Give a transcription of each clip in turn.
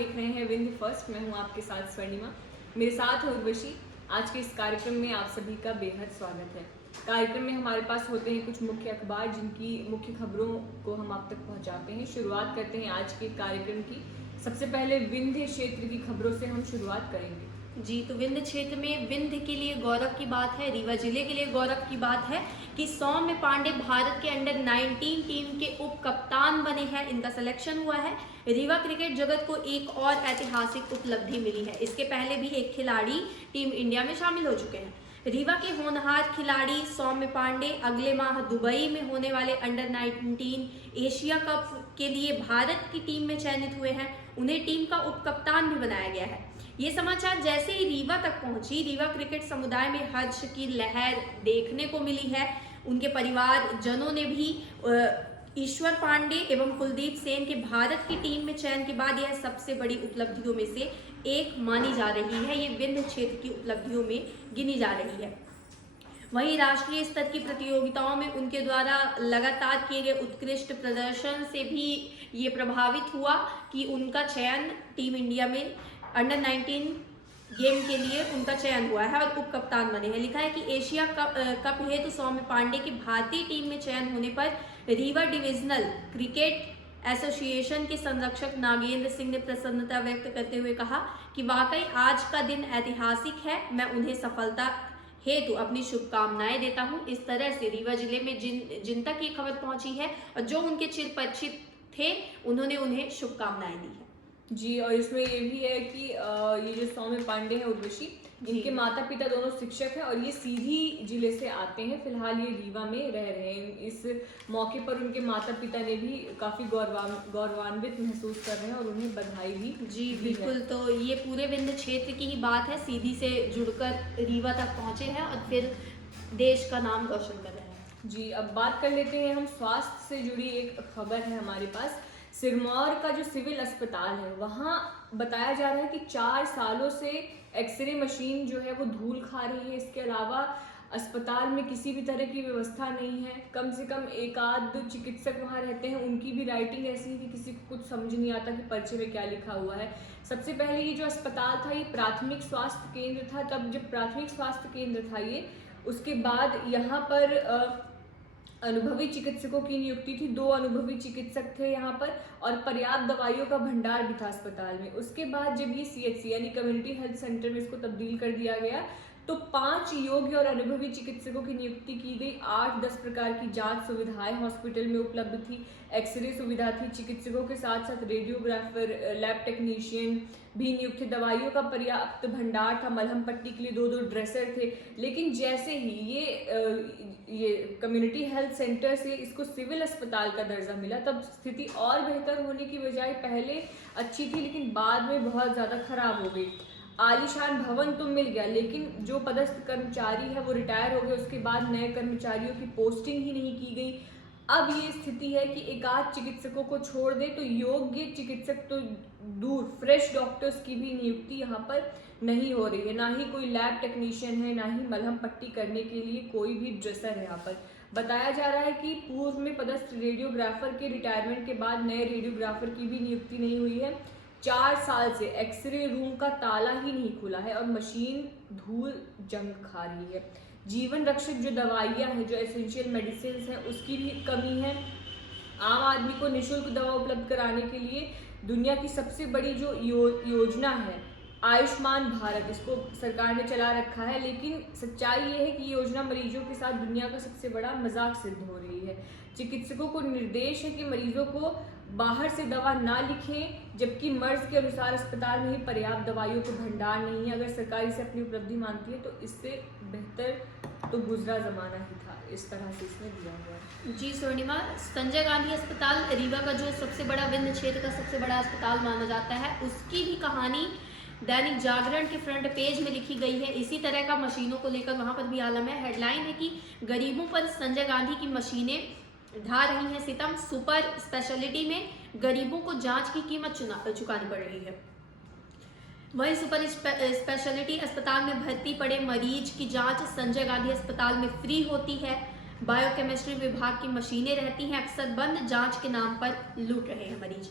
देख रहे हैं विंध्य फर्स्ट। मैं हूं आपके साथ स्वर्णिमा, मेरे साथ है उर्वशी। आज के इस कार्यक्रम में आप सभी का बेहद स्वागत है। कार्यक्रम में हमारे पास होते हैं कुछ मुख्य अखबार जिनकी मुख्य खबरों को हम आप तक पहुंचाते हैं। शुरुआत करते हैं आज के कार्यक्रम की। सबसे पहले विंध्य क्षेत्र की खबरों से हम शुरुआत करेंगे। जी, तो विंध्य क्षेत्र में विंध्य के लिए गौरव की बात है, रीवा जिले के लिए गौरव की बात है कि सौम्य पांडे भारत के अंडर 19 टीम के उप कप्तान बने हैं। इनका सिलेक्शन हुआ है। रीवा क्रिकेट जगत को एक और ऐतिहासिक उपलब्धि मिली है। इसके पहले भी एक खिलाड़ी टीम इंडिया में शामिल हो चुके हैं। रीवा के होनहार खिलाड़ी सौम्य पांडे अगले माह दुबई में होने वाले अंडर 19 एशिया कप के लिए भारत की टीम में चयनित हुए हैं। उन्हें टीम का उप कप्तान भी बनाया गया है। ये समाचार जैसे ही रीवा तक पहुंची, रीवा क्रिकेट समुदाय में हर्ष की लहर देखने को मिली है। उनके परिवार जनों ने भी ईश्वर पांडे एवं कुलदीप सेन के भारत की टीम में चयन के बाद यह सबसे बड़ी उपलब्धियों में से एक मानी जा रही है। ये विंध्य क्षेत्र की उपलब्धियों में गिनी जा रही है। वहीं राष्ट्रीय स्तर की प्रतियोगिताओं में उनके द्वारा लगातार किए गए उत्कृष्ट प्रदर्शन से भी ये प्रभावित हुआ कि उनका चयन टीम इंडिया में अंडर 19 गेम के लिए उनका चयन हुआ है और उप कप्तान बने हैं। लिखा है कि एशिया कप हेतु सौम्य पांडे की भारतीय टीम में चयन होने पर रीवा डिविजनल क्रिकेट एसोसिएशन के संरक्षक नागेंद्र सिंह ने प्रसन्नता व्यक्त करते हुए कहा कि वाकई आज का दिन ऐतिहासिक है। मैं उन्हें सफलता हेतु अपनी शुभकामनाएं देता हूं। इस तरह से रीवा जिले में जिन तक ये खबर पहुंची है और जो उनके चिरपरिचित थे उन्होंने उन्हें शुभकामनाएं दी है। जी, और इसमें ये भी है कि ये जो सौम्य पांडे हैं उर्वशी, इनके माता पिता दोनों शिक्षक हैं और ये सीधी जिले से आते हैं। फिलहाल ये रीवा में रह रहे हैं। इस मौके पर उनके माता पिता ने भी काफी गौरवान्वित महसूस कर रहे हैं और उन्हें बधाई भी। जी बिल्कुल, तो ये पूरे विंध्य क्षेत्र की ही बात है। सीधी से जुड़कर रीवा तक पहुंचे हैं और फिर देश का नाम रोशन कर रहे हैं। जी, अब बात कर लेते हैं हम स्वास्थ्य से जुड़ी एक खबर है हमारे पास। सिरमौर का जो सिविल अस्पताल है वहाँ बताया जा रहा है कि 4 सालों से एक्सरे मशीन जो है वो धूल खा रही है। इसके अलावा अस्पताल में किसी भी तरह की व्यवस्था नहीं है। कम से कम एक आध चिकित्सक वहाँ रहते हैं, उनकी भी राइटिंग ऐसी है कि किसी को कुछ समझ नहीं आता कि पर्चे में क्या लिखा हुआ है। सबसे पहले ये जो अस्पताल था ये प्राथमिक स्वास्थ्य केंद्र था। तब जब प्राथमिक स्वास्थ्य केंद्र था ये, उसके बाद यहाँ पर अनुभवी चिकित्सकों की नियुक्ति थी। 2 अनुभवी चिकित्सक थे यहाँ पर और पर्याप्त दवाइयों का भंडार भी था अस्पताल में। उसके बाद जब ये CHC यानी कम्युनिटी हेल्थ सेंटर में इसको तब्दील कर दिया गया तो 5 योग्य और अनुभवी चिकित्सकों की नियुक्ति की गई। 8-10 प्रकार की जांच सुविधाएं हॉस्पिटल में उपलब्ध थी। एक्सरे सुविधा थी। चिकित्सकों के साथ साथ रेडियोग्राफर, लैब टेक्नीशियन भी नियुक्त थे। दवाइयों का पर्याप्त भंडार था। मलहम पट्टी के लिए 2-2 ड्रेसर थे। लेकिन जैसे ही ये कम्युनिटी हेल्थ सेंटर से इसको सिविल अस्पताल का दर्जा मिला, तब स्थिति और बेहतर होने की बजाय पहले अच्छी थी लेकिन बाद में बहुत ज़्यादा खराब हो गई। आलीशान भवन तो मिल गया लेकिन जो पदस्थ कर्मचारी है वो रिटायर हो गए। उसके बाद नए कर्मचारियों की पोस्टिंग ही नहीं की गई। अब ये स्थिति है कि एकाध चिकित्सकों को छोड़ दे तो योग्य चिकित्सक तो दूर, फ्रेश डॉक्टर्स की भी नियुक्ति यहाँ पर नहीं हो रही है। ना ही कोई लैब टेक्नीशियन है, ना ही मलहम पट्टी करने के लिए कोई भी ड्रेसर है। यहाँ पर बताया जा रहा है कि पूर्व में पदस्थ रेडियोग्राफर के रिटायरमेंट के बाद नए रेडियोग्राफर की भी नियुक्ति नहीं हुई है। 4 साल से एक्सरे रूम का ताला ही नहीं खुला है और मशीन धूल जंग खा रही है। जीवन रक्षक जो दवाइयाँ हैं, जो एसेंशियल मेडिसिन हैं, उसकी भी कमी है। आम आदमी को निःशुल्क दवा उपलब्ध कराने के लिए दुनिया की सबसे बड़ी जो योजना है आयुष्मान भारत, इसको सरकार ने चला रखा है। लेकिन सच्चाई ये है कि ये योजना मरीजों के साथ दुनिया का सबसे बड़ा मजाक सिद्ध हो रही है। चिकित्सकों को निर्देश है कि मरीजों को बाहर से दवा ना लिखें, जबकि मर्ज के अनुसार अस्पताल में ही पर्याप्त दवाइयों के भंडार नहीं है। अगर सरकार इसे अपनी उपलब्धि मानती है तो इससे बेहतर तो गुजरा जमाना ही था। इस तरह से इसमें दिया हुआ है। जी स्वर्णिमा, संजय गांधी अस्पताल रीवा का जो सबसे बड़ा विंध्य क्षेत्र का सबसे बड़ा अस्पताल माना जाता है, उसकी भी कहानी दैनिक जागरण के फ्रंट पेज में लिखी गई है। इसी तरह का मशीनों को लेकर वहां पर भी आलम है। हेडलाइन है कि गरीबों पर संजय गांधी की मशीनें ढा रही हैं सितम। सुपर स्पेशलिटी में गरीबों को जांच की कीमत चुकानी पड़ रही है। वहीं सुपर स्पेशलिटी अस्पताल में भर्ती पड़े मरीज की जांच संजय गांधी अस्पताल में फ्री होती है। बायोकेमिस्ट्री विभाग की मशीनें रहती हैं अक्सर बंद। जांच के नाम पर लूट रहे हैं मरीज।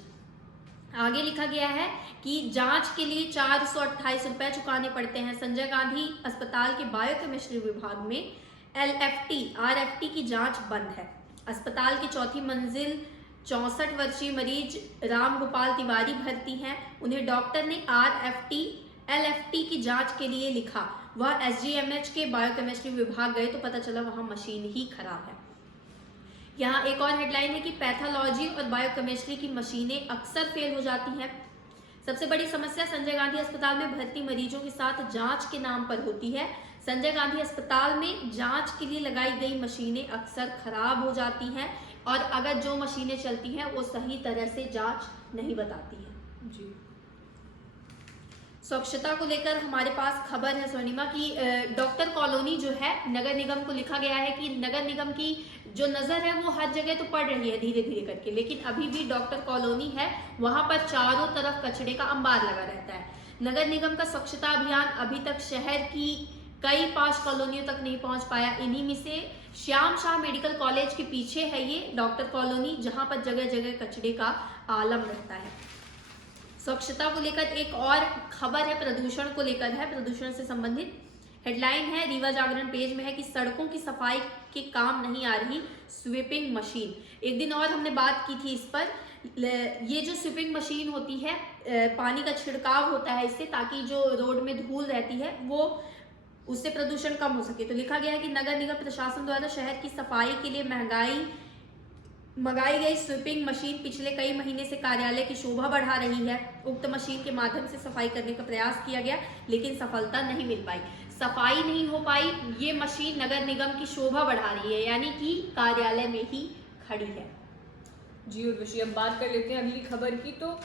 आगे लिखा गया है कि जांच के लिए 428 रुपए चुकाने पड़ते हैं। संजय गांधी अस्पताल के बायोकेमिस्ट्री विभाग में LFT RFT की जांच बंद है। अस्पताल की चौथी मंजिल 64 वर्षीय मरीज राम गोपाल तिवारी भर्ती हैं। उन्हें डॉक्टर ने RFT LFT की जांच के लिए लिखा। वह SGMH के बायोकेमिस्ट्री विभाग गए तो पता चला वहां मशीन ही खराब है। यहाँ एक और हेडलाइन है कि पैथोलॉजी और बायोकेमिस्ट्री की मशीनें अक्सर फेल हो जाती हैं। सबसे बड़ी समस्या संजय गांधी अस्पताल में भर्ती मरीजों के साथ जांच के नाम पर होती है। संजय गांधी अस्पताल में जांच के लिए लगाई गई मशीनें अक्सर खराब हो जाती हैं और अगर जो मशीनें चलती हैं वो सही तरह से जांच नहीं बताती हैं। जी। स्वच्छता को लेकर हमारे पास खबर है स्वर्णिमा की डॉक्टर कॉलोनी जो है नगर निगम को लिखा गया है कि नगर निगम की जो नज़र है वो हर जगह तो पड़ रही है धीरे धीरे करके, लेकिन अभी भी डॉक्टर कॉलोनी है वहां पर चारों तरफ कचरे का अंबार लगा रहता है। नगर निगम का स्वच्छता अभियान अभी तक शहर की कई 5 कॉलोनियों तक नहीं पहुंच पाया। इन्हीं में से श्याम शाह मेडिकल कॉलेज के पीछे है ये डॉक्टर कॉलोनी, जहां पर जगह जगह कचरे का आलम रहता है। स्वच्छता को लेकर एक और खबर है, प्रदूषण को लेकर है, प्रदूषण से संबंधित हेडलाइन है रीवा जागरण पेज में है कि सड़कों की सफाई के काम नहीं आ रही स्वीपिंग मशीन। एक दिन और हमने बात की थी इस पर। ये जो स्वीपिंग मशीन होती है पानी का छिड़काव होता है इससे, ताकि जो रोड में धूल रहती है वो उससे प्रदूषण कम हो सके। तो लिखा गया है कि नगर निगम प्रशासन द्वारा शहर की सफाई के लिए मंगाई गई स्वीपिंग मशीन पिछले कई महीने से कार्यालय की शोभा बढ़ा रही है। उक्त मशीन के माध्यम से सफाई करने का प्रयास किया गया लेकिन सफलता नहीं मिल पाई। सफाई नहीं हो पाई, ये मशीन नगर निगम की शोभा बढ़ा रही है, यानी कि कार्यालय में ही खड़ी है। जी उर्वशी, अब बात कर लेते हैं अगली खबर की। तो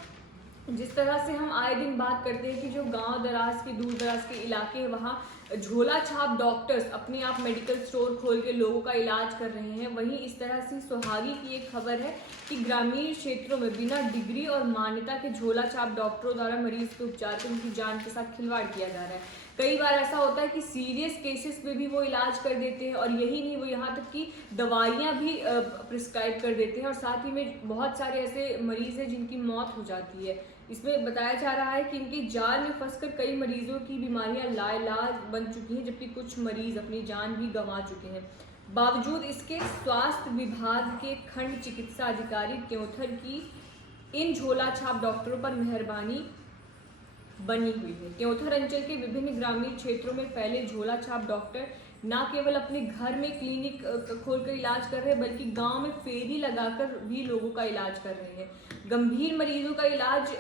जिस तरह से हम आए दिन बात करते हैं कि जो गांव दराज के दूर दराज के इलाके हैं वहाँ झोला छाप डॉक्टर्स अपने आप मेडिकल स्टोर खोल के लोगों का इलाज कर रहे हैं, वहीं इस तरह से सुहागी की एक खबर है कि ग्रामीण क्षेत्रों में बिना डिग्री और मान्यता के झोला छाप डॉक्टरों द्वारा मरीज के उपचार कर उनकी जान के साथ खिलवाड़ किया जा रहा है। कई बार ऐसा होता है कि सीरियस केसेस में भी वो इलाज कर देते हैं और यही नहीं, वो यहाँ तक कि दवाइयाँ भी प्रिस्क्राइब कर देते हैं और साथ ही में बहुत सारे ऐसे मरीज हैं जिनकी मौत हो जाती है। इसमें बताया जा रहा है कि इनके जाल में फंसकर कई मरीजों की बीमारियां लाइलाज बन चुकी हैं, जबकि कुछ मरीज अपनी जान भी गंवा चुके हैं। बावजूद इसके स्वास्थ्य विभाग के खंड चिकित्सा अधिकारी त्योंथर की इन झोला छाप डॉक्टरों पर मेहरबानी बनी हुई है। त्योंथर अंचल के विभिन्न ग्रामीण क्षेत्रों में फैले झोला छाप डॉक्टर न केवल अपने घर में क्लिनिक खोलकर इलाज कर रहे हैं बल्कि गांव में फेरी लगाकर भी लोगों का इलाज कर रहे हैं। गंभीर मरीजों का इलाज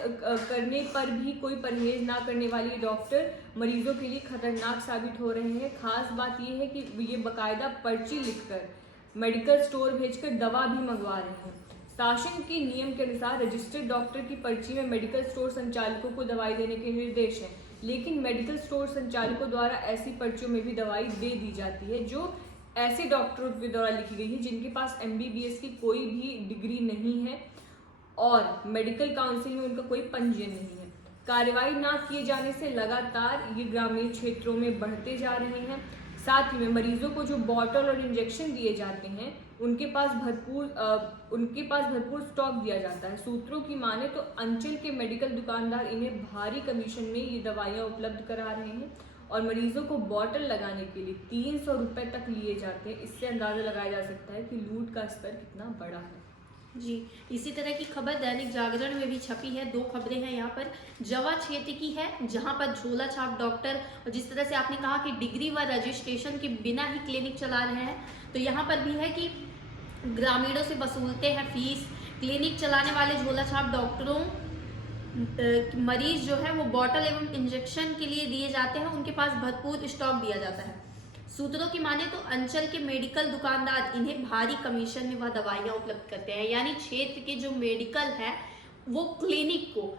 करने पर भी कोई परहेज ना करने वाले डॉक्टर मरीजों के लिए खतरनाक साबित हो रहे हैं। खास बात यह है कि ये बाकायदा पर्ची लिखकर मेडिकल स्टोर भेजकर दवा भी मंगवा रहे हैं। शासन के नियम के अनुसार रजिस्टर्ड डॉक्टर की पर्ची में मेडिकल स्टोर संचालकों को दवाई देने के निर्देश हैं, लेकिन मेडिकल स्टोर संचालकों द्वारा ऐसी पर्चियों में भी दवाई दे दी जाती है जो ऐसे डॉक्टरों के द्वारा लिखी गई है जिनके पास MBBS की कोई भी डिग्री नहीं है और मेडिकल काउंसिल में उनका कोई पंजीयन नहीं है। कार्रवाई ना किए जाने से लगातार ये ग्रामीण क्षेत्रों में बढ़ते जा रहे हैं। साथ ही में मरीजों को जो बॉटल और इंजेक्शन दिए जाते हैं उनके पास भरपूर स्टॉक दिया जाता है। सूत्रों की माने तो अंचल के मेडिकल दुकानदार इन्हें भारी कमीशन में ये दवाइयाँ उपलब्ध करा रहे हैं और मरीजों को बॉटल लगाने के लिए 300 रुपये तक लिए जाते हैं। इससे अंदाजा लगाया जा सकता है कि लूट का स्तर कितना बड़ा है। जी, इसी तरह की खबर दैनिक जागरण में भी छपी है। 2 खबरें हैं यहाँ पर। जवा क्षेत्र की है जहाँ पर झोला छाप डॉक्टर, और जिस तरह से आपने कहा कि डिग्री व रजिस्ट्रेशन के बिना ही क्लिनिक चला रहे हैं, तो यहाँ पर भी है कि ग्रामीणों से वसूलते हैं फीस। क्लिनिक चलाने वाले झोला छाप डॉक्टरों मरीज जो है वो बॉटल एवं इंजेक्शन के लिए दिए जाते हैं, उनके पास भरपूर स्टॉक दिया जाता है। सूत्रों की माने तो अंचल के मेडिकल दुकानदार इन्हें भारी कमीशन में वह दवाइयाँ उपलब्ध करते हैं, यानी क्षेत्र के जो मेडिकल है वो क्लिनिक को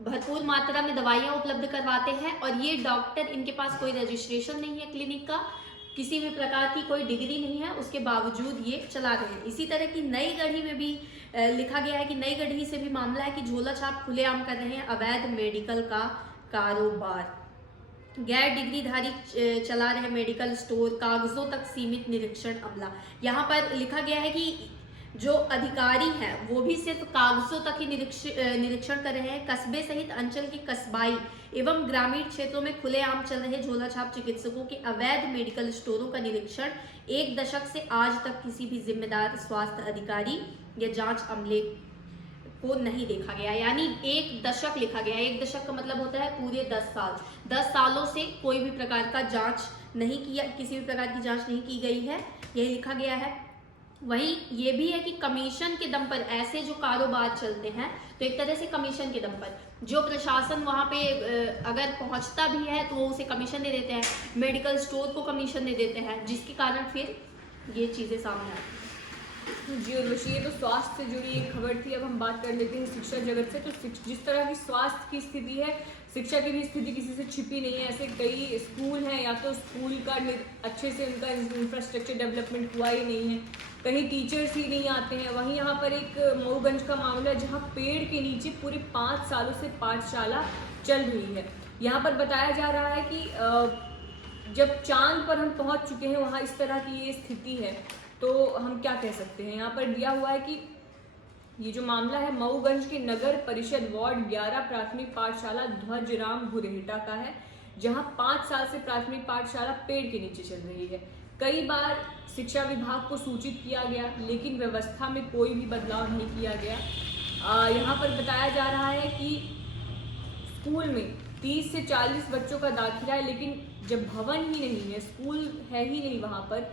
भरपूर मात्रा में दवाइयाँ उपलब्ध करवाते हैं और ये डॉक्टर, इनके पास कोई रजिस्ट्रेशन नहीं है क्लिनिक का, किसी भी प्रकार की कोई डिग्री नहीं है, उसके बावजूद ये चला रहे हैं। इसी तरह की नई गढ़ी में भी लिखा गया है कि नई गढ़ी से भी मामला है कि झोला छाप खुलेआम कर रहे हैं अवैध मेडिकल का कारोबार। गैर डिग्रीधारी चला रहे मेडिकल स्टोर, कागजों तक सीमित निरीक्षण अमला। यहाँ पर लिखा गया है कि जो अधिकारी हैं वो भी सिर्फ कागजों तक ही निरीक्षण कर रहे हैं। कस्बे सहित अंचल के कस्बाई एवं ग्रामीण क्षेत्रों में खुलेआम चल रहे झोलाछाप चिकित्सकों के अवैध मेडिकल स्टोरों का निरीक्षण 1 दशक से आज तक किसी भी जिम्मेदार स्वास्थ्य अधिकारी या जांच अमले को नहीं देखा गया। यानी 1 दशक लिखा गया। 1 दशक का मतलब होता है पूरे 10 साल। 10 सालों से कोई भी प्रकार का जांच नहीं किया, किसी भी प्रकार की जांच नहीं की गई है, यही लिखा गया है। वहीं ये भी है कि कमीशन के दम पर ऐसे जो कारोबार चलते हैं, तो एक तरह से कमीशन के दम पर जो प्रशासन वहाँ पे अगर पहुँचता भी है तो वो उसे कमीशन दे देते हैं, मेडिकल स्टोर को कमीशन दे देते हैं, जिसके कारण फिर ये चीज़ें सामने आती हैं। जी उर्वशी, ये तो स्वास्थ्य से जुड़ी एक खबर थी। अब हम बात कर लेते हैं शिक्षा जगत से। तो जिस तरह की स्वास्थ्य की स्थिति है, शिक्षा की भी स्थिति किसी से छिपी नहीं है। ऐसे कई स्कूल हैं, या तो स्कूल का अच्छे से उनका इंफ्रास्ट्रक्चर डेवलपमेंट हुआ ही नहीं है, कहीं टीचर्स ही नहीं आते हैं। वहीं यहाँ पर एक मऊगंज का मामला है, जहाँ पेड़ के नीचे पूरे 5 सालों से पाठशाला चल रही है। यहाँ पर बताया जा रहा है कि जब चांद पर हम पहुँच चुके हैं, वहाँ इस तरह की ये स्थिति है, तो हम क्या कह सकते हैं। यहाँ पर दिया हुआ है कि ये जो मामला है मऊगंज के नगर परिषद वार्ड 11 प्राथमिक पाठशाला ध्वजराम भुरेहटा का है, जहां 5 साल से प्राथमिक पाठशाला पेड़ के नीचे चल रही है। कई बार शिक्षा विभाग को सूचित किया गया, लेकिन व्यवस्था में कोई भी बदलाव नहीं किया गया। यहाँ पर बताया जा रहा है कि स्कूल में 30 से 40 बच्चों का दाखिला है, लेकिन जब भवन ही नहीं है, स्कूल है ही नहीं वहाँ पर,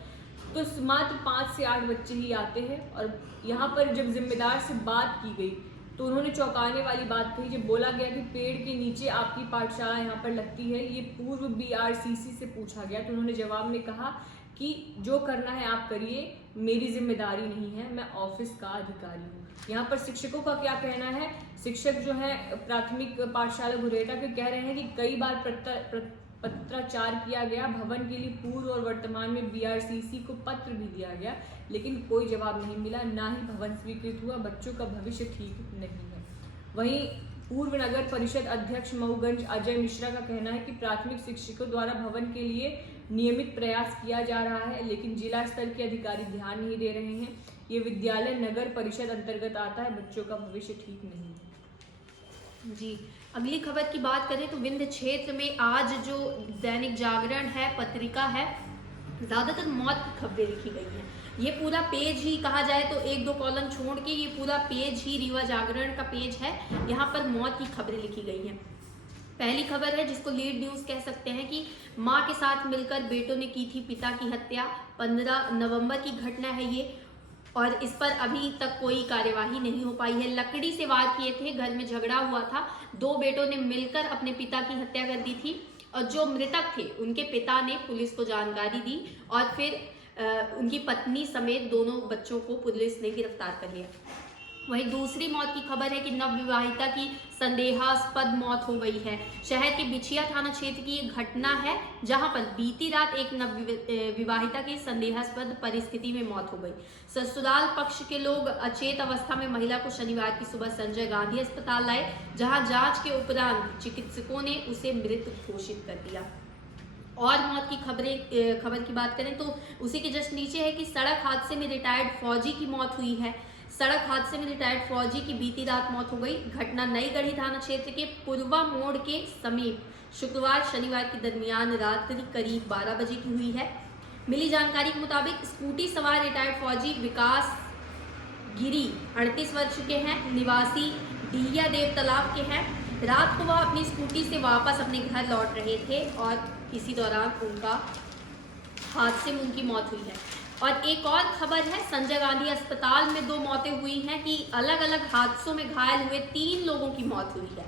तो मात्र 5 से 8 बच्चे ही आते हैं। और यहाँ पर जब जिम्मेदार से बात की गई तो उन्होंने चौंकाने वाली बात कही, जब बोला गया कि पेड़ के नीचे आपकी पाठशाला यहाँ पर लगती है। ये पूर्व BRCC से पूछा गया तो उन्होंने जवाब में कहा कि जो करना है आप करिए, मेरी जिम्मेदारी नहीं है, मैं ऑफिस का अधिकारी हूँ। यहाँ पर शिक्षकों का क्या कहना है। शिक्षक जो है प्राथमिक पाठशाला भुरेहटा के कह रहे हैं कि कई बार पत्राचार किया गया, भवन के लिए पूर्व और वर्तमान में BRCC को पत्र भी दिया गया, लेकिन कोई जवाब नहीं मिला, ना ही भवन स्वीकृत हुआ। बच्चों का भविष्य ठीक नहीं है। वहीं पूर्व नगर परिषद अध्यक्ष मऊगंज अजय मिश्रा का कहना है कि प्राथमिक शिक्षकों द्वारा भवन के लिए नियमित प्रयास किया जा रहा है, लेकिन जिला स्तर के अधिकारी ध्यान नहीं दे रहे हैं। ये विद्यालय नगर परिषद अंतर्गत आता है, बच्चों का भविष्य ठीक नहीं है। जी, अगली खबर की बात करें तो विंध्य क्षेत्र में आज जो दैनिक जागरण है, पत्रिका है, ज़्यादातर मौत की खबरें लिखी गई हैं। ये पूरा पेज ही कहा जाए तो 1-2 कॉलम छोड़ के ये पूरा पेज ही रीवा जागरण का पेज है। यहाँ पर मौत की खबरें लिखी गई हैं। पहली खबर है जिसको लीड न्यूज़ कह सकते हैं कि माँ के साथ मिलकर बेटों ने की थी पिता की हत्या। 15 नवंबर की घटना है ये, और इस पर अभी तक कोई कार्यवाही नहीं हो पाई है। लकड़ी से वार किए थे, घर में झगड़ा हुआ था, 2 बेटों ने मिलकर अपने पिता की हत्या कर दी थी, और जो मृतक थे उनके पिता ने पुलिस को जानकारी दी, और फिर उनकी पत्नी समेत दोनों बच्चों को पुलिस ने गिरफ्तार कर लिया। वहीं दूसरी मौत की खबर है कि नवविवाहिता की संदेहास्पद मौत हो गई है। शहर के बिछिया थाना क्षेत्र की एक घटना है, जहां पर बीती रात एक नवविवाहिता की संदेहास्पद परिस्थिति में मौत हो गई। ससुराल पक्ष के लोग अचेत अवस्था में महिला को शनिवार की सुबह संजय गांधी अस्पताल लाए, जहां जांच के उपरांत चिकित्सकों ने उसे मृत घोषित कर दिया। और मौत की खबर की बात करें तो उसी के जस्ट नीचे है कि सड़क हादसे में रिटायर्ड फौजी की मौत हुई है। सड़क हादसे में रिटायर्ड फौजी की बीती रात मौत हो गई। घटना नई गढ़ी थाना क्षेत्र के पूर्वा मोड़ के समीप शुक्रवार शनिवार के दरमियान रात्रि करीब 12 बजे की हुई है। मिली जानकारी के मुताबिक स्कूटी सवार रिटायर्ड फौजी विकास गिरी 38 वर्ष के हैं, निवासी डिहिया देव तालाब के हैं। रात को वह अपनी स्कूटी से वापस अपने घर लौट रहे थे और इसी दौरान उनका हादसे में उनकी मौत हुई है। और एक और खबर है, संजय गांधी अस्पताल में 2 मौतें हुई हैं कि अलग अलग हादसों में घायल हुए 3 लोगों की मौत हुई है।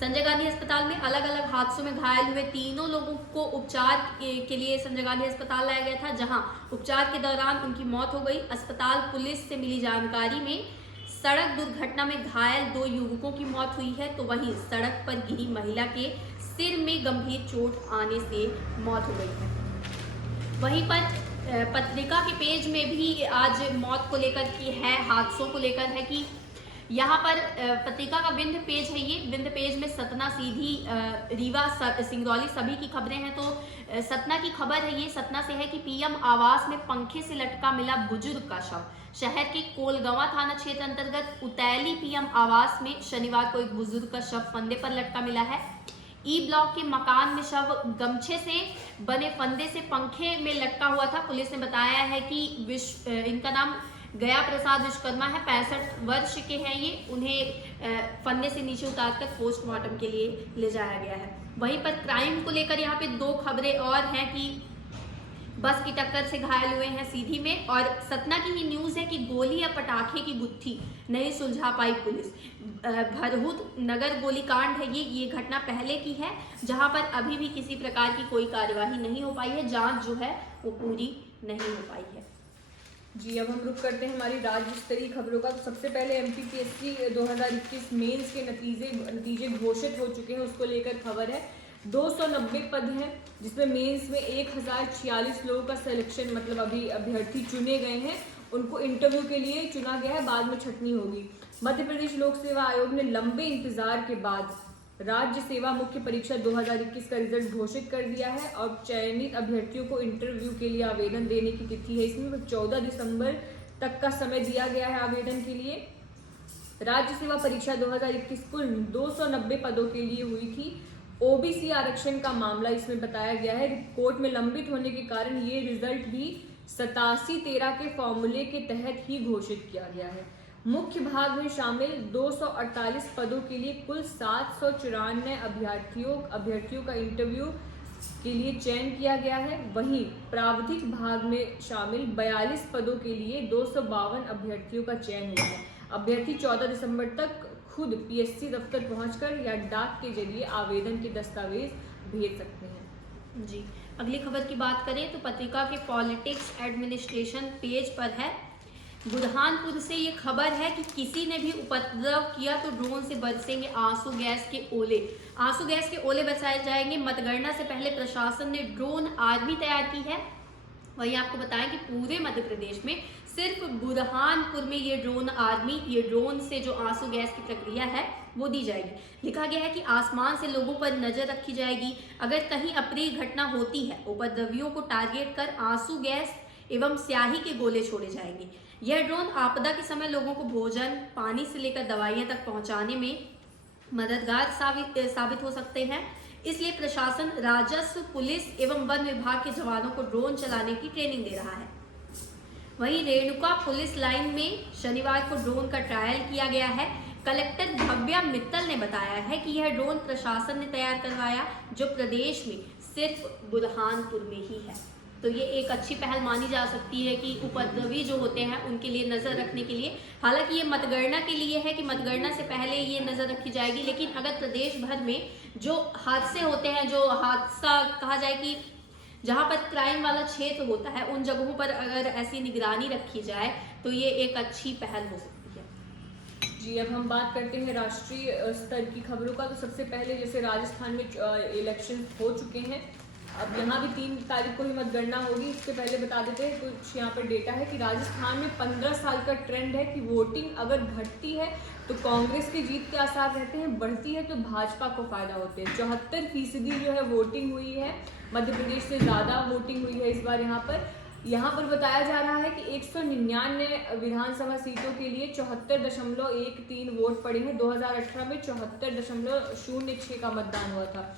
संजय गांधी अस्पताल में अलग अलग हादसों में घायल हुए तीनों लोगों को उपचार के लिए संजय गांधी अस्पताल लाया गया था, जहां उपचार के दौरान उनकी मौत हो गई। अस्पताल पुलिस से मिली जानकारी में सड़क दुर्घटना में घायल 2 युवकों की मौत हुई है, तो वहीं सड़क पर गिरी महिला के सिर में गंभीर चोट आने से मौत हो गई है। वहीं पर पत्रिका के पेज में भी आज मौत को लेकर की है, हादसों को लेकर है कि यहाँ पर पत्रिका का विंध्य पेज है, ये विंध्य पेज में सतना, सीधी, रीवा, सिंगरौली सभी की खबरें हैं। तो सतना की खबर है, ये सतना से है कि पीएम आवास में पंखे से लटका मिला बुजुर्ग का शव। शहर के कोलगंवा थाना क्षेत्र अंतर्गत उतैली पीएम आवास में शनिवार को एक बुजुर्ग का शव फंदे पर लटका मिला है। ई ब्लॉक के मकान में शव गमछे से बने फंदे से पंखे में लटका हुआ था। पुलिस ने बताया है कि इनका नाम गया प्रसाद विश्वकर्मा है, 65 वर्ष के हैं ये। उन्हें फंदे से नीचे उतारकर पोस्टमार्टम के लिए ले जाया गया है। वहीं पर क्राइम को लेकर यहाँ पे 2 खबरें और हैं कि बस की टक्कर से घायल हुए हैं सीधी में, और सतना की ही न्यूज है कि गोली या पटाखे की गुत्थी नहीं सुलझा पाई पुलिस। भरहुत नगर गोलीकांड है ये घटना पहले की है, जहां पर अभी भी किसी प्रकार की कोई कार्यवाही नहीं हो पाई है, जांच जो है वो पूरी नहीं हो पाई है। जी, अब हम रुक करते हैं हमारी राज्य स्तरीय खबरों का। तो सबसे पहले एमपीपीएससी 2021 मेंस के नतीजे घोषित हो चुके हैं, उसको लेकर खबर है। 290 पद हैं, जिसमें मेंस में 1046 लोगों का सिलेक्शन, मतलब अभी अभ्यर्थी चुने गए हैं, उनको इंटरव्यू के लिए चुना गया है, बाद में छंटनी होगी। मध्य प्रदेश लोक सेवा आयोग ने लंबे इंतजार के बाद राज्य सेवा मुख्य परीक्षा 2021 का रिजल्ट घोषित कर दिया है और चयनित अभ्यर्थियों को इंटरव्यू के लिए आवेदन देने की तिथि है। इसमें 14 दिसंबर तक का समय दिया गया है आवेदन के लिए। राज्य सेवा परीक्षा 2021 कुल 290 पदों के लिए हुई थी। ओबीसी आरक्षण का मामला इसमें बताया गया है। कोर्ट में लंबित होने के कारण ये रिजल्ट भी 87-13 के फॉर्मूले के तहत ही घोषित किया गया है। मुख्य भाग में शामिल 248 पदों के लिए कुल 794 अभ्यर्थियों का इंटरव्यू के लिए चयन किया गया है। वहीं प्रावधिक भाग में शामिल 42 पदों के लिए 252 अभ्यर्थियों का चयन हुआ है। अभ्यर्थी 14 दिसंबर तक खुद पीएससी दफ्तर पहुंचकर या डाक के जरिए आवेदन के दस्तावेज भेज सकते हैं। जी, अगली खबर की बात करें तो पत्रिका के पॉलिटिक्स एडमिनिस्ट्रेशन पेज पर है। बुरहानपुर से ये खबर है कि किसी ने भी उपद्रव किया तो ड्रोन से बरसेंगे आंसू गैस के ओले। आंसू गैस के ओले बरसाए जाएंगे। मतगणना से पहले प्रशासन ने ड्रोन आर्मी तैयार की है। वहीं आपको बताएं कि पूरे मध्य प्रदेश में सिर्फ बुरहानपुर में ये ड्रोन आर्मी, ये ड्रोन से जो आंसू गैस की प्रक्रिया है वो दी जाएगी। लिखा गया है कि आसमान से लोगों पर नजर रखी जाएगी। अगर कहीं अप्रिय घटना होती है, उपद्रवियों को टारगेट कर आंसू गैस एवं स्याही के गोले छोड़े जाएंगे। यह ड्रोन आपदा के समय लोगों को भोजन, पानी से लेकर दवाइयां तक पहुंचाने में मददगार साबित हो सकते हैं। इसलिए प्रशासन राजस्व, पुलिस एवं वन विभाग के जवानों को ड्रोन चलाने की ट्रेनिंग दे रहा है। वहीं रेणुका पुलिस लाइन में शनिवार को ड्रोन का ट्रायल किया गया है। कलेक्टर भव्या मित्तल ने बताया है कि यह ड्रोन प्रशासन ने तैयार करवाया, जो प्रदेश में सिर्फ बुरहानपुर में ही है। तो ये एक अच्छी पहल मानी जा सकती है कि उपद्रवी जो होते हैं उनके लिए नज़र रखने के लिए। हालांकि ये मतगणना के लिए है कि मतगणना से पहले ये नज़र रखी जाएगी, लेकिन अगर प्रदेश भर में जो हादसे होते हैं, जो हादसा कहा जाए कि जहाँ पर क्राइम वाला क्षेत्र होता है, उन जगहों पर अगर ऐसी निगरानी रखी जाए तो ये एक अच्छी पहल हो सकती है। जी, अब हम बात करते हैं राष्ट्रीय स्तर की खबरों का। तो सबसे पहले जैसे राजस्थान में इलेक्शन हो चुके हैं, अब यहाँ भी 3 तारीख को ही मतगणना होगी। इससे पहले बता देते हैं कुछ यहाँ पर डेटा है कि राजस्थान में 15 साल का ट्रेंड है कि वोटिंग अगर घटती है तो कांग्रेस की जीत के आसार रहते हैं, बढ़ती है तो भाजपा को फायदा होते हैं। 74% जो है वोटिंग हुई है, मध्य प्रदेश से ज़्यादा वोटिंग हुई है इस बार। यहाँ पर बताया जा रहा है कि 199 विधानसभा सीटों के लिए 74.13 वोट पड़े हैं। 2018 में 74.06 का मतदान हुआ था।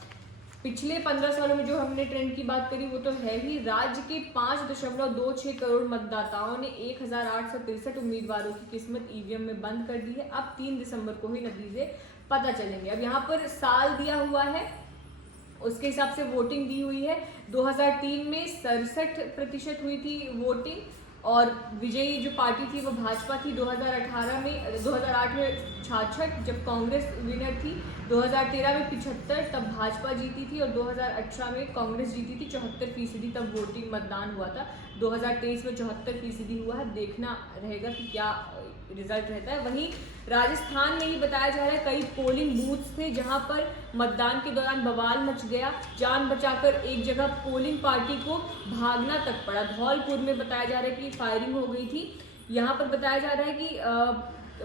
पिछले 15 सालों में जो हमने ट्रेंड की बात करी वो तो है ही। राज्य के 5.26 करोड़ मतदाताओं ने 1863 उम्मीदवारों की किस्मत ईवीएम में बंद कर दी है। अब 3 दिसंबर को ही नतीजे पता चलेंगे। अब यहाँ पर साल दिया हुआ है, उसके हिसाब से वोटिंग दी हुई है। 2003 में 67% हुई थी वोटिंग और विजयी जो पार्टी थी वो भाजपा थी। 2008 में 66 जब कांग्रेस विनर थी। 2013 में 75 तब भाजपा जीती थी और 2018 में कांग्रेस जीती थी। 74% तब वोटिंग मतदान हुआ था। 2023 में 74% हुआ है। देखना रहेगा कि क्या रिजल्ट रहता है। वहीं राजस्थान में ही बताया जा रहा है कई पोलिंग बूथ्स थे जहां पर मतदान के दौरान बवाल मच गया। जान बचाकर एक जगह पोलिंग पार्टी को भागना तक पड़ा। धौलपुर में बताया जा रहा है कि फायरिंग हो गई थी। यहाँ पर बताया जा रहा है कि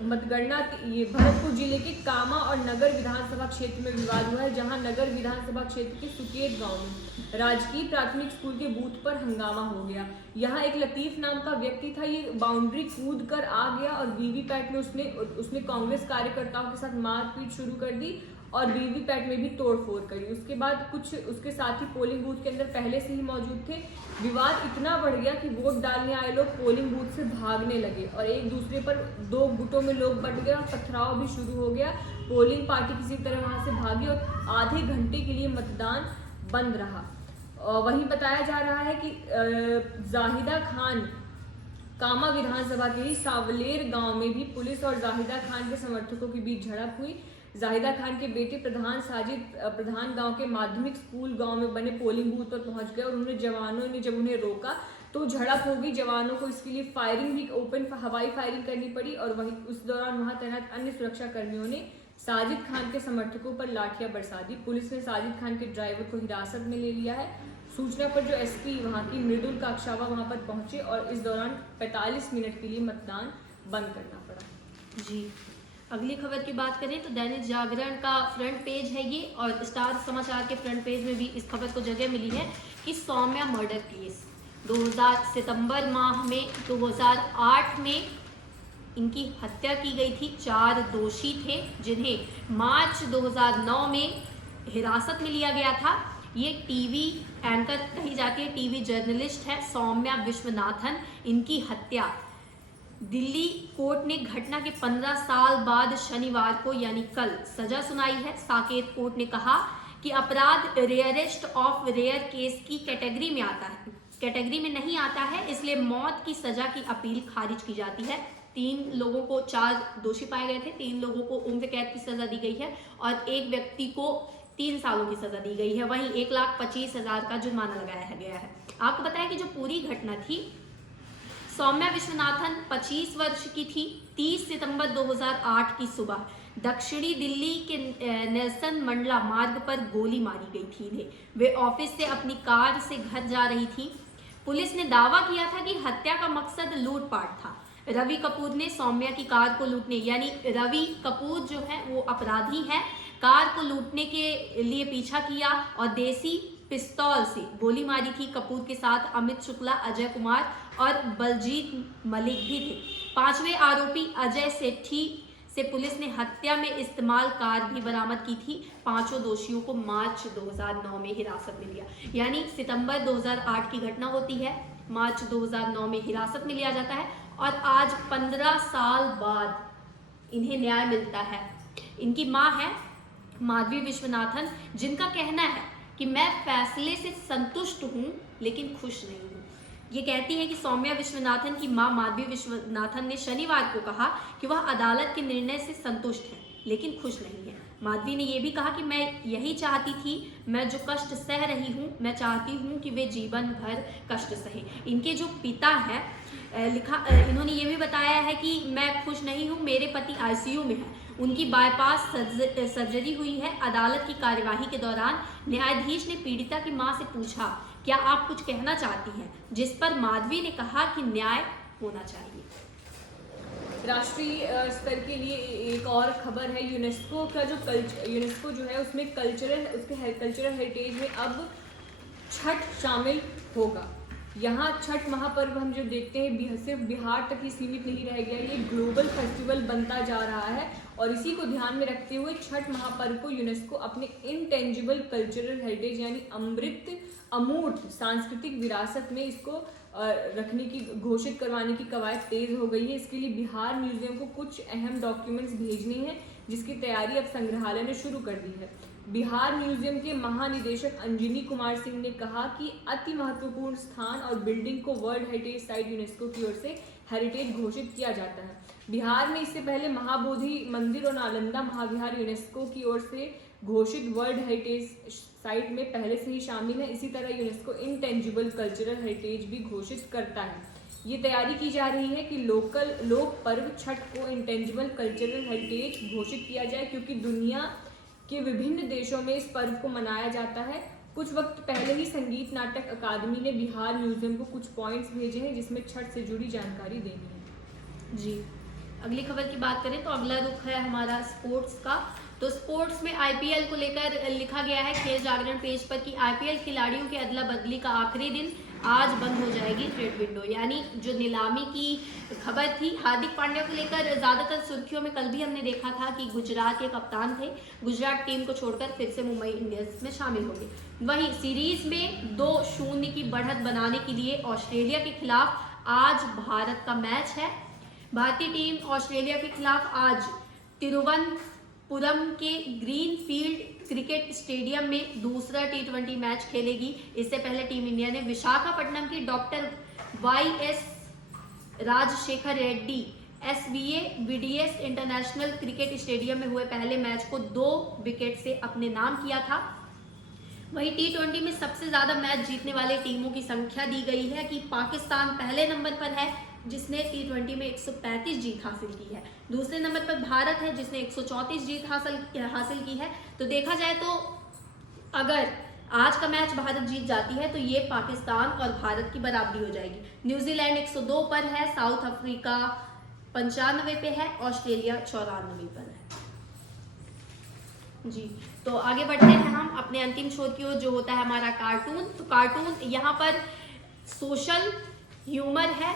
मतगणना ये भरतपुर जिले के कामा और नगर विधानसभा क्षेत्र में विवाद हुआ है, जहां नगर विधानसभा क्षेत्र के सुकेत गांव में राजकीय प्राथमिक स्कूल के बूथ पर हंगामा हो गया। यहां एक लतीफ नाम का व्यक्ति था, ये बाउंड्री कूद कर आ गया और वीवीपैट में उसने कांग्रेस कार्यकर्ताओं के साथ मारपीट शुरू कर दी और वीवीपैट में भी तोड़फोड़ करी। उसके बाद कुछ उसके साथी पोलिंग बूथ के अंदर पहले से ही मौजूद थे। विवाद इतना बढ़ गया कि वोट डालने आए लोग पोलिंग बूथ से भागने लगे और एक दूसरे पर दो गुटों में लोग बंट गए और पथराव भी शुरू हो गया। पोलिंग पार्टी किसी तरह वहां से भागी और आधे घंटे के लिए मतदान बंद रहा। वहीं बताया जा रहा है कि जाहिदा खान कामा विधानसभा के ही सावलेर गांव में भी पुलिस और जाहिदा खान के समर्थकों के बीच झड़प हुई। जाहिदा खान के बेटे प्रधान साजिद प्रधान गांव के माध्यमिक स्कूल गांव में बने पोलिंग बूथ पर पहुंच गए और जवानों ने जब उन्हें रोका तो झड़प हो गई। जवानों को इसके लिए फायरिंग भी ओपन हवाई फायरिंग करनी पड़ी और वहीं उस दौरान वहां तैनात अन्य सुरक्षा कर्मियों ने साजिद खान के समर्थकों पर लाठियां बरसा दी। पुलिस ने साजिद खान के ड्राइवर को हिरासत में ले लिया है। सूचना पर जो एसपी वहां की मृदुल काक्षावा वहां पर पहुंचे और इस दौरान 45 मिनट के लिए मतदान बंद करना पड़ा। जी, अगली खबर की बात करें तो दैनिक जागरण का फ्रंट पेज है ये, और स्टार समाचार के फ्रंट पेज में भी इस खबर को जगह मिली है कि सौम्या मर्डर केस 2000 सितंबर माह में 2008 में इनकी हत्या की गई थी। 4 दोषी थे जिन्हें मार्च 2009 में हिरासत में लिया गया था। ये टीवी एंकर कही जाती है, टीवी जर्नलिस्ट है सौम्या विश्वनाथन। इनकी हत्या दिल्ली कोर्ट ने घटना के 15 साल बाद शनिवार को यानी कल सजा सुनाई है। साकेत कोर्ट ने कहा कि अपराध रेयरेस्ट ऑफ रेयर केस की कैटेगरी में आता है, कैटेगरी में नहीं आता है, इसलिए मौत की सजा की अपील खारिज की जाती है। 3 लोगों को 4 दोषी पाए गए थे, 3 लोगों को उम्र कैद की सजा दी गई है और एक व्यक्ति को 3 सालों की सजा दी गई है। वहीं 1,25,000 का जुर्माना लगाया गया है। आपको बताया कि जो पूरी घटना थी, सौम्या विश्वनाथन 25 वर्ष की थी। 30 सितंबर 2008 की सुबह दक्षिणी दिल्ली के नेल्सन मंडला मार्ग पर गोली मारी गई थी इन्हें। वे ऑफिस से अपनी कार से घर जा रही थी। पुलिस ने दावा किया था कि हत्या का मकसद लूटपाट था। रवि कपूर ने सौम्या की कार को लूटने, यानी रवि कपूर जो है वो अपराधी है, कार को लूटने के लिए पीछा किया और देसी पिस्तौल से गोली मारी थी। कपूर के साथ अमित शुक्ला, अजय कुमार और बलजीत मलिक भी थे। 5वें आरोपी अजय सेठी से पुलिस ने हत्या में इस्तेमाल कार भी बरामद की थी। 5 दोषियों को मार्च 2009 में हिरासत में लिया, यानी सितंबर 2008 की घटना होती है, मार्च 2009 में हिरासत में लिया जाता है और आज 15 साल बाद इन्हें न्याय मिलता है। इनकी मां है माधवी विश्वनाथन, जिनका कहना है कि मैं फैसले से संतुष्ट हूं लेकिन खुश नहीं हूं। ये कहती है कि सौम्या विश्वनाथन की मां माधवी विश्वनाथन ने शनिवार को कहा कि वह अदालत के निर्णय से संतुष्ट है लेकिन खुश नहीं है। माधवी ने यह भी कहा कि मैं यही चाहती थी, मैं जो कष्ट सह रही हूँ, मैं चाहती हूँ कि वे जीवन भर कष्ट सहे। इनके जो पिता है इन्होंने ये भी बताया है कि मैं खुश नहीं हूँ, मेरे पति आईसीयू में है, उनकी बाईपास सर्जरी हुई है। अदालत की कार्यवाही के दौरान न्यायाधीश ने पीड़िता की मां से पूछा, क्या आप कुछ कहना चाहती हैं, जिस पर माधवी ने कहा कि न्याय होना चाहिए। राष्ट्रीय स्तर के लिए एक और खबर है, यूनेस्को का जो यूनेस्को जो है उसमें उसके कल्चरल हेरिटेज में अब छठ शामिल होगा। यहाँ छठ महापर्व हम जो देखते हैं सिर्फ बिहार तक ही सीमित नहीं रह गया, ये ग्लोबल फेस्टिवल बनता जा रहा है और इसी को ध्यान में रखते हुए छठ महापर्व को यूनेस्को अपने इनटेंजिबल कल्चरल हेरिटेज यानी अमूर्त सांस्कृतिक विरासत में इसको रखने की घोषित करवाने की कवायद तेज हो गई है। इसके लिए बिहार म्यूजियम को कुछ अहम डॉक्यूमेंट्स भेजने हैं, जिसकी तैयारी अब संग्रहालय ने शुरू कर दी है। बिहार म्यूजियम के महानिदेशक अंजनी कुमार सिंह ने कहा कि अति महत्वपूर्ण स्थान और बिल्डिंग को वर्ल्ड हेरिटेज साइट यूनेस्को की ओर से हेरिटेज घोषित किया जाता है। बिहार में इससे पहले महाबोधि मंदिर और नालंदा महाविहार यूनेस्को की ओर से घोषित वर्ल्ड हेरिटेज साइट में पहले से ही शामिल है। इसी तरह यूनेस्को इनटेंजिबल कल्चरल हेरिटेज भी घोषित करता है। ये तैयारी की जा रही है कि लोक पर्व छठ को इंटेंजिबल कल्चरल हेरिटेज घोषित किया जाए, क्योंकि दुनिया के विभिन्न देशों में इस पर्व को मनाया जाता है। कुछ वक्त पहले ही संगीत नाटक अकादमी ने बिहार म्यूजियम को कुछ पॉइंट्स भेजे हैं जिसमें छठ से जुड़ी जानकारी देनी है। जी, अगली खबर की बात करें तो अगला रुख है हमारा स्पोर्ट्स का। तो स्पोर्ट्स में आईपीएल को लेकर लिखा गया है खेल जागरण पेज पर कि आईपीएल खिलाड़ियों की अदला बदली का आखिरी दिन, आज बंद हो जाएगी ट्रेड विंडो। यानी जो नीलामी की खबर थी हार्दिक पांड्या को लेकर ज्यादातर सुर्खियों में, कल भी हमने देखा था कि गुजरात के कप्तान थे, गुजरात टीम को छोड़कर फिर से मुंबई इंडियंस में शामिल हो गए। वहीं सीरीज में 2-0 की बढ़त बनाने के लिए ऑस्ट्रेलिया के खिलाफ आज भारत का मैच है। भारतीय टीम ऑस्ट्रेलिया के खिलाफ आज तिरुवनंतपुरम के ग्रीनफील्ड क्रिकेट स्टेडियम में दूसरा T20 मैच खेलेगी। इससे पहले टीम इंडिया ने विशाखापट्टनम की doctor YS Rajasekhara Reddy SVA VDS international cricket stadium में हुए पहले मैच को 2 विकेट से अपने नाम किया था। वहीं T20 में सबसे ज्यादा मैच जीतने वाले टीमों की संख्या दी गई है कि पाकिस्तान पहले नंबर पर है जिसने T20 में 135 जीत हासिल की है। दूसरे नंबर पर भारत है जिसने 134 जीत हासिल की है। तो देखा जाए तो अगर आज का मैच भारत जीत जाती है तो ये पाकिस्तान और भारत की बराबरी हो जाएगी। न्यूजीलैंड 102 पर है, साउथ अफ्रीका 95 पे है, ऑस्ट्रेलिया 94 पर है। जी, तो आगे बढ़ते हैं हम अपने अंतिम शोध की ओर जो होता है हमारा कार्टून। तो कार्टून यहाँ पर सोशल ह्यूमर है,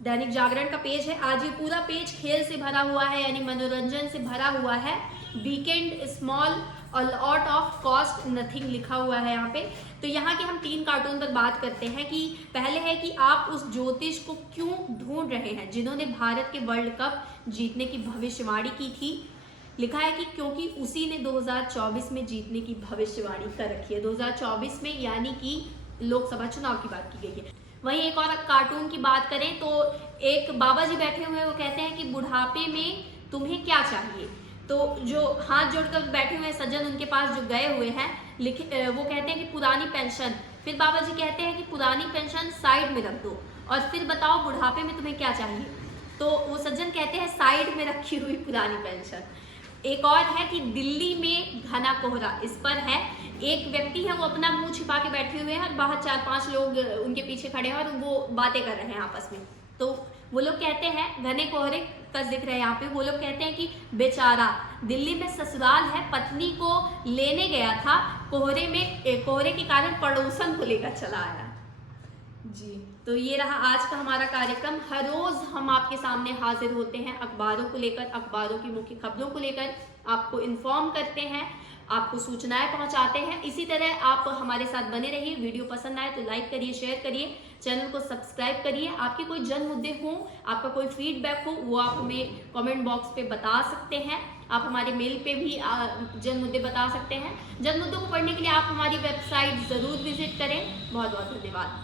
दैनिक जागरण का पेज है। आज ये पूरा पेज खेल से भरा हुआ है, यानी मनोरंजन से भरा हुआ है। Weekend small a lot of cost nothing लिखा हुआ है यहाँ पे। तो यहाँ के हम 3 कार्टून पर बात करते हैं कि पहले है कि आप उस ज्योतिष को क्यों ढूंढ रहे हैं जिन्होंने भारत के वर्ल्ड कप जीतने की भविष्यवाणी की थी। लिखा है कि क्योंकि उसी ने 2024 में जीतने की भविष्यवाणी कर रखी है। 2024 में यानी कि लोकसभा चुनाव की बात की गई है। वहीं एक और कार्टून की बात करें तो एक बाबा जी बैठे हुए हैं, वो कहते हैं कि बुढ़ापे में तुम्हें क्या चाहिए। तो जो हाथ जोड़कर बैठे हुए सज्जन उनके पास जो गए हुए हैं वो कहते हैं कि पुरानी पेंशन। फिर बाबा जी कहते हैं कि पुरानी पेंशन साइड में रख दो और फिर बताओ बुढ़ापे में तुम्हें क्या चाहिए। तो वो सज्जन कहते हैं साइड में रखी हुई पुरानी पेंशन। एक और है कि दिल्ली में घना कोहरा, इस पर है एक व्यक्ति है वो अपना मुंह छिपा के बैठे हुए हैं और बाहर 4-5 लोग उनके पीछे खड़े हैं और वो बातें कर रहे हैं आपस में। तो वो लोग कहते हैं घने कोहरे का जिक्र है यहाँ पे, वो लोग कहते हैं कि बेचारा दिल्ली में ससुराल है, पत्नी को लेने गया था, कोहरे के कारण पड़ोसन को लेकर चला आया। जी, तो ये रहा आज का हमारा कार्यक्रम। हर रोज हम आपके सामने हाजिर होते हैं अखबारों को लेकर, अखबारों की मुख्य खबरों को लेकर, आपको इन्फॉर्म करते हैं, आपको सूचनाएं पहुंचाते हैं। इसी तरह आप हमारे साथ बने रहिए। वीडियो पसंद आए तो लाइक करिए, शेयर करिए, चैनल को सब्सक्राइब करिए। आपके कोई जन मुद्दे हों, आपका कोई फीडबैक हो, वो आप हमें कमेंट बॉक्स पे बता सकते हैं। आप हमारे मेल पे भी जन मुद्दे बता सकते हैं। जन मुद्दों को पढ़ने के लिए आप हमारी वेबसाइट ज़रूर विजिट करें। बहुत बहुत धन्यवाद।